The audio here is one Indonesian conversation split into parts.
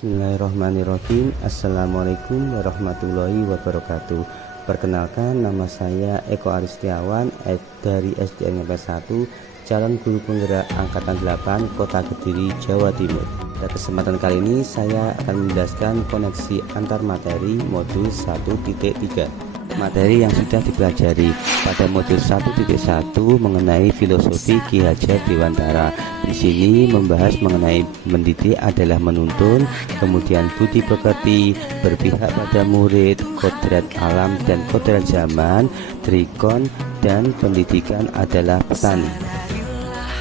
Bismillahirrahmanirrahim. Assalamualaikum warahmatullahi wabarakatuh. Perkenalkan, nama saya Eko Aristiawan dari SDN SMP 1, calon guru penggerak angkatan 8 Kota Kediri, Jawa Timur. Pada kesempatan kali ini saya akan menjelaskan koneksi antar materi modul 1.3. Materi yang sudah dipelajari pada modul 1.1 mengenai filosofi Ki Hajar Dewantara. Di sini membahas mengenai mendidik adalah menuntun, kemudian budi pekerti, berpihak pada murid, kodrat alam dan kodrat zaman, trikon, dan pendidikan adalah petani.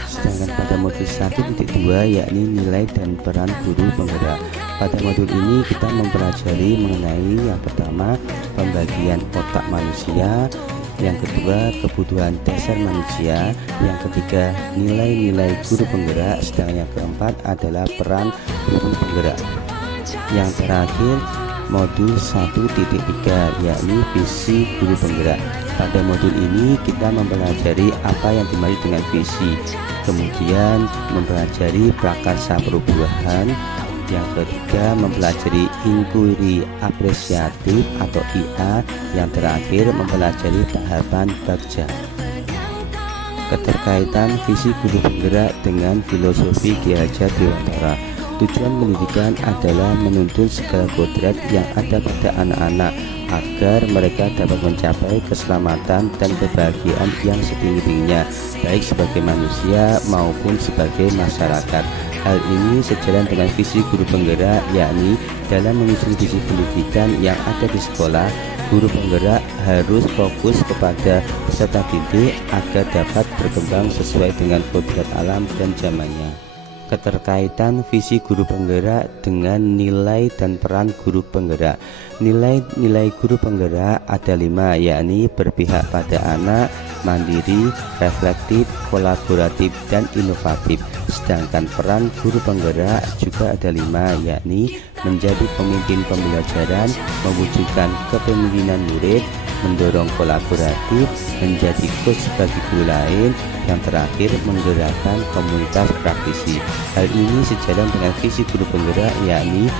Sedangkan pada modul 1.2 yakni nilai dan peran guru penggerak. Pada modul ini kita mempelajari mengenai yang pertama pembagian otak manusia, yang kedua kebutuhan dasar manusia, yang ketiga nilai-nilai guru penggerak, sedangkan yang keempat adalah peran guru penggerak. Yang terakhir modul 1.3 yakni visi guru penggerak. Pada modul ini kita mempelajari apa yang dimaksud dengan visi, kemudian mempelajari prakarsa perubahan, yang ketiga mempelajari inquiry apresiatif atau IA, yang terakhir mempelajari tahapan bagja. Keterkaitan visi guru penggerak dengan filosofi Ki Hajar Dewantara. Tujuan pendidikan adalah menuntun segala kodrat yang ada pada anak-anak agar mereka dapat mencapai keselamatan dan kebahagiaan yang setinggi-tingginya, baik sebagai manusia maupun sebagai masyarakat. Hal ini sejalan dengan visi guru penggerak, yakni dalam menyusun visi pendidikan yang ada di sekolah, guru penggerak harus fokus kepada peserta didik agar dapat berkembang sesuai dengan kodrat alam dan zamannya. Keterkaitan visi guru penggerak dengan nilai dan peran guru penggerak. Nilai-nilai guru penggerak ada 5, yakni berpihak pada anak, mandiri, reflektif, kolaboratif, dan inovatif. Sedangkan peran guru penggerak juga ada 5, yakni menjadi pemimpin pembelajaran, mewujudkan kepemimpinan murid, mendorong kolaboratif, menjadi coach bagi guru lain, yang terakhir menggerakkan komunitas praktisi. Hal ini sejalan dengan visi guru penggerak, yakni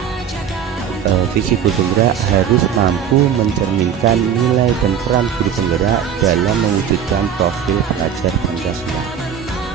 visi guru penggerak harus mampu mencerminkan nilai dan peran guru penggerak dalam mewujudkan profil pelajar Pancasila.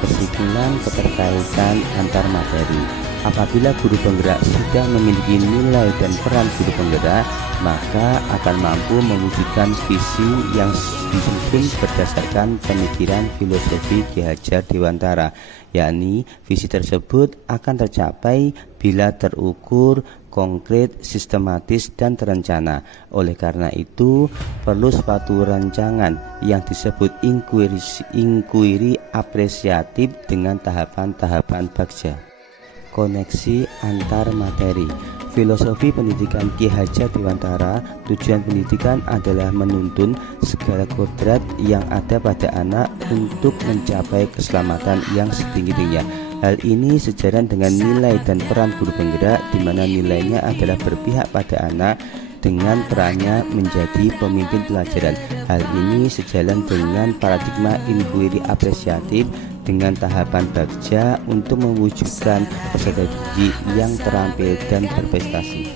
Kesimpulan keterkaitan antar materi. Apabila guru penggerak sudah memiliki nilai dan peran guru penggerak, maka akan mampu mewujudkan visi yang disusun berdasarkan pemikiran filosofi Ki Hajar Dewantara, yakni visi tersebut akan tercapai bila terukur, konkret, sistematis, dan terencana. Oleh karena itu, perlu suatu rancangan yang disebut inquiry apresiatif dengan tahapan-tahapan bagja. Koneksi antar materi. Filosofi pendidikan Ki Hajar Dewantara. Tujuan pendidikan adalah menuntun segala kodrat yang ada pada anak untuk mencapai keselamatan yang setinggi-tingginya. Hal ini sejalan dengan nilai dan peran guru penggerak, di mana nilainya adalah berpihak pada anak dengan perannya menjadi pemimpin pelajaran. Hal ini sejalan dengan paradigma inquiry apresiatif dengan tahapan bagja untuk mewujudkan peserta didik yang terampil dan berprestasi.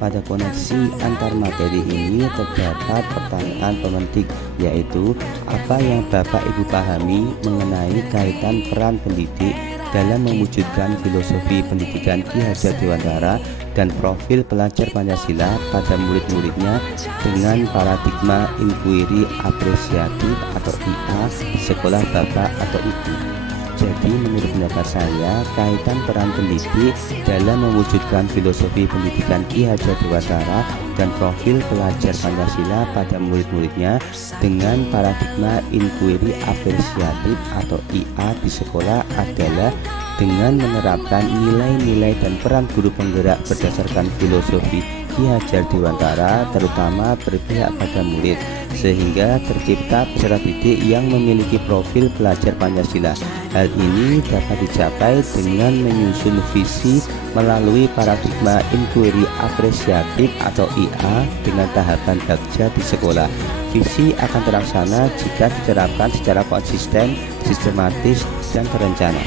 Pada koneksi antar materi ini terdapat pertanyaan pemantik, yaitu apa yang Bapak Ibu pahami mengenai kaitan peran pendidik dalam mewujudkan filosofi pendidikan Ki Hajar Dewantara dan profil pelajar Pancasila pada murid-muridnya dengan paradigma inquiry apresiatif atau IA di sekolah Bapak atau Ibu. Jadi menurut pendapat saya, kaitan peran pendidik dalam mewujudkan filosofi pendidikan Ki Hajar Dewantara dan profil pelajar Pancasila pada murid-muridnya dengan paradigma inquiry apresiatif atau IA di sekolah adalah dengan menerapkan nilai-nilai dan peran guru penggerak berdasarkan filosofi Ki Hajar Dewantara, terutama berpihak pada murid, sehingga tercipta peserta didik yang memiliki profil pelajar Pancasila. Hal ini dapat dicapai dengan menyusun visi melalui paradigma inquiry apresiatif atau IA dengan tahapan bagja di sekolah. Visi akan terlaksana jika diterapkan secara konsisten, sistematis, dan terencana.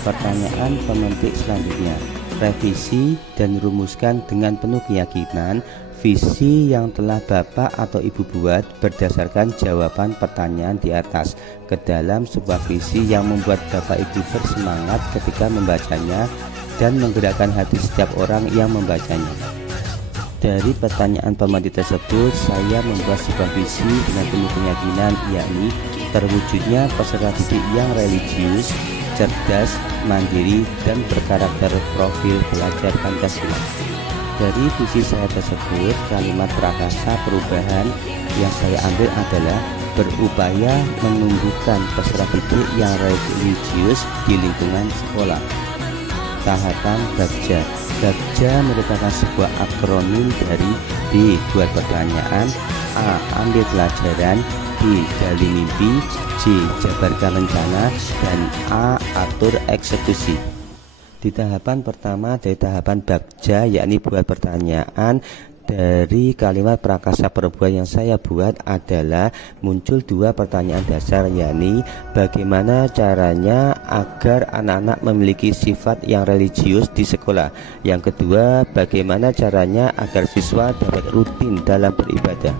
Pertanyaan pemantik selanjutnya, revisi dan rumuskan dengan penuh keyakinan visi yang telah Bapak atau Ibu buat berdasarkan jawaban pertanyaan di atas ke dalam sebuah visi yang membuat Bapak Ibu bersemangat ketika membacanya dan menggerakkan hati setiap orang yang membacanya. Dari pertanyaan pemateri tersebut, saya membuat sebuah visi dengan penuh keyakinan, yakni terwujudnya peserta didik yang religius, cerdas, mandiri, dan berkarakter profil pelajar Pancasila. Dari visi saya tersebut, kalimat prakasa perubahan yang saya ambil adalah berupaya menumbuhkan peserta didik yang religius di lingkungan sekolah. Tahapan Bagja. Bagja merupakan sebuah akronim dari B. Buat pertanyaan, A. Ambil pelajaran, B. Gali mimpi, C. Jabarkan rencana, dan A. Atur eksekusi. Di tahapan pertama dari tahapan Bagja, yakni buat pertanyaan, dari kalimat prakasa perubahan yang saya buat adalah muncul dua pertanyaan dasar, yakni bagaimana caranya agar anak-anak memiliki sifat yang religius di sekolah. Yang kedua, bagaimana caranya agar siswa dapat rutin dalam beribadah.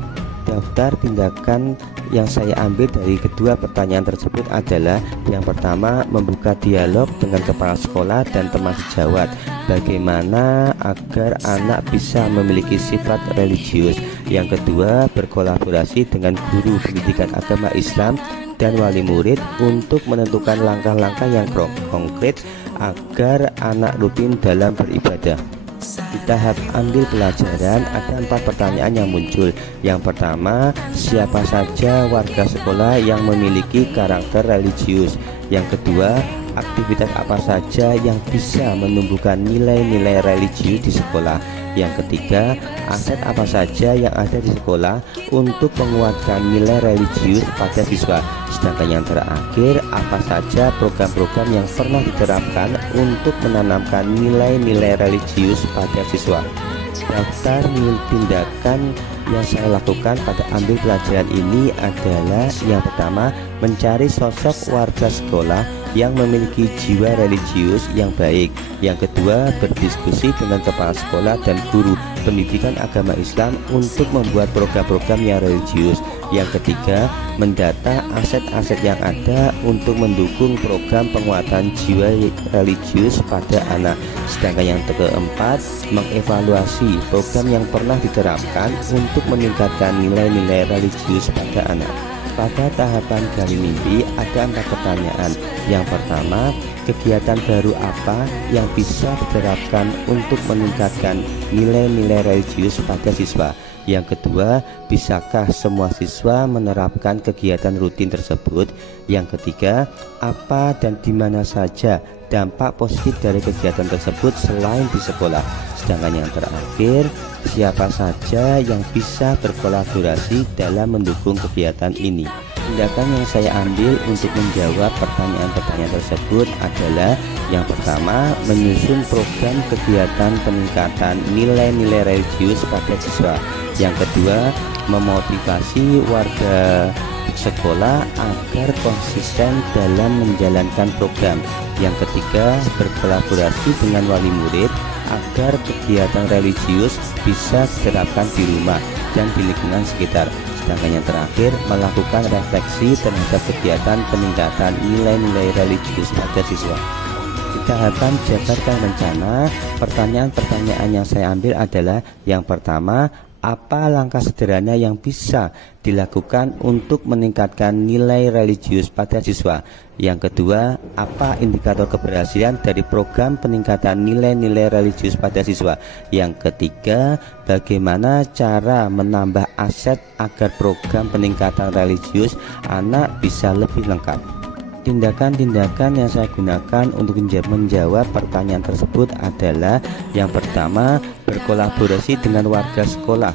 Daftar tindakan yang saya ambil dari kedua pertanyaan tersebut adalah: yang pertama, membuka dialog dengan kepala sekolah dan teman sejawat bagaimana agar anak bisa memiliki sifat religius. Yang kedua, berkolaborasi dengan guru pendidikan agama Islam dan wali murid untuk menentukan langkah-langkah yang konkret agar anak rutin dalam beribadah. Di tahap ambil pelajaran ada 4 pertanyaan yang muncul. Yang pertama, siapa saja warga sekolah yang memiliki karakter religius. Yang kedua, aktivitas apa saja yang bisa menumbuhkan nilai-nilai religius di sekolah. Yang ketiga, aset apa saja yang ada di sekolah untuk menguatkan nilai religius pada siswa. Sedangkan yang terakhir, apa saja program-program yang pernah diterapkan untuk menanamkan nilai-nilai religius pada siswa. Daftar tindakan yang saya lakukan pada ambil pelajaran ini adalah: yang pertama, mencari sosok warga sekolah yang memiliki jiwa religius yang baik. Yang kedua, berdiskusi dengan kepala sekolah dan guru pendidikan agama Islam untuk membuat program-program yang religius. Yang ketiga, mendata aset-aset yang ada untuk mendukung program penguatan jiwa religius pada anak. Sedangkan yang keempat, mengevaluasi program yang pernah diterapkan untuk meningkatkan nilai-nilai religius pada anak. Pada tahapan gali mimpi ada 4 pertanyaan. Yang pertama, kegiatan baru apa yang bisa diterapkan untuk meningkatkan nilai-nilai religius pada siswa. Yang kedua, bisakah semua siswa menerapkan kegiatan rutin tersebut? Yang ketiga, apa dan di mana saja dampak positif dari kegiatan tersebut selain di sekolah. Sedangkan yang terakhir, siapa saja yang bisa berkolaborasi dalam mendukung kegiatan ini. Tindakan yang saya ambil untuk menjawab pertanyaan-pertanyaan tersebut adalah: yang pertama, menyusun program kegiatan peningkatan nilai-nilai religius pada siswa. Yang kedua, memotivasi warga sekolah agar konsisten dalam menjalankan program. Yang ketiga, berkolaborasi dengan wali murid agar kegiatan religius bisa diterapkan di rumah dan di lingkungan sekitar. Sedangkan yang terakhir, melakukan refleksi terhadap kegiatan peningkatan nilai-nilai religius pada siswa. Di tahapan jabarkan rencana, pertanyaan-pertanyaan yang saya ambil adalah: yang pertama, apa langkah sederhana yang bisa dilakukan untuk meningkatkan nilai religius pada siswa? Yang kedua, apa indikator keberhasilan dari program peningkatan nilai-nilai religius pada siswa? Yang ketiga, bagaimana cara menambah aset agar program peningkatan religius anak bisa lebih lengkap? Tindakan-tindakan yang saya gunakan untuk menjawab pertanyaan tersebut adalah: yang pertama, berkolaborasi dengan warga sekolah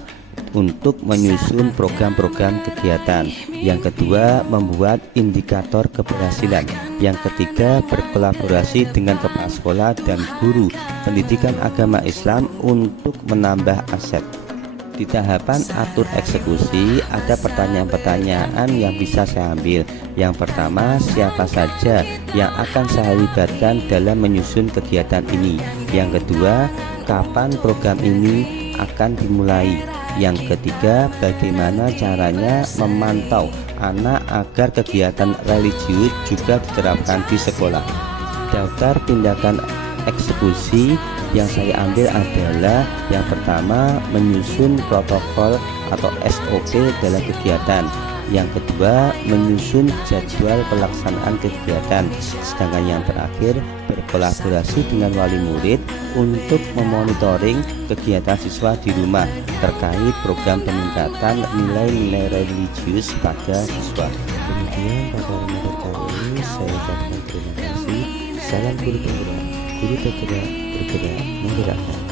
untuk menyusun program-program kegiatan. Yang kedua, membuat indikator keberhasilan. Yang ketiga, berkolaborasi dengan kepala sekolah dan guru pendidikan agama Islam untuk menambah aset. Di tahapan atur eksekusi ada pertanyaan-pertanyaan yang bisa saya ambil. Yang pertama, siapa saja yang akan saya libatkan dalam menyusun kegiatan ini? Yang kedua, kapan program ini akan dimulai? Yang ketiga, bagaimana caranya memantau anak agar kegiatan religius juga diterapkan di sekolah? Daftar tindakan eksekusi yang saya ambil adalah yang pertama, menyusun protokol atau SOP dalam kegiatan. Yang kedua, menyusun jadwal pelaksanaan kegiatan. Sedangkan yang terakhir, berkolaborasi dengan wali murid untuk memonitoring kegiatan siswa di rumah terkait program peningkatan nilai-nilai religius pada siswa. Demikian pada remaja kali ini, saya ucapkan terima kasih. Salam guru penggerak, guru tergerak, bergerak menggerakkan.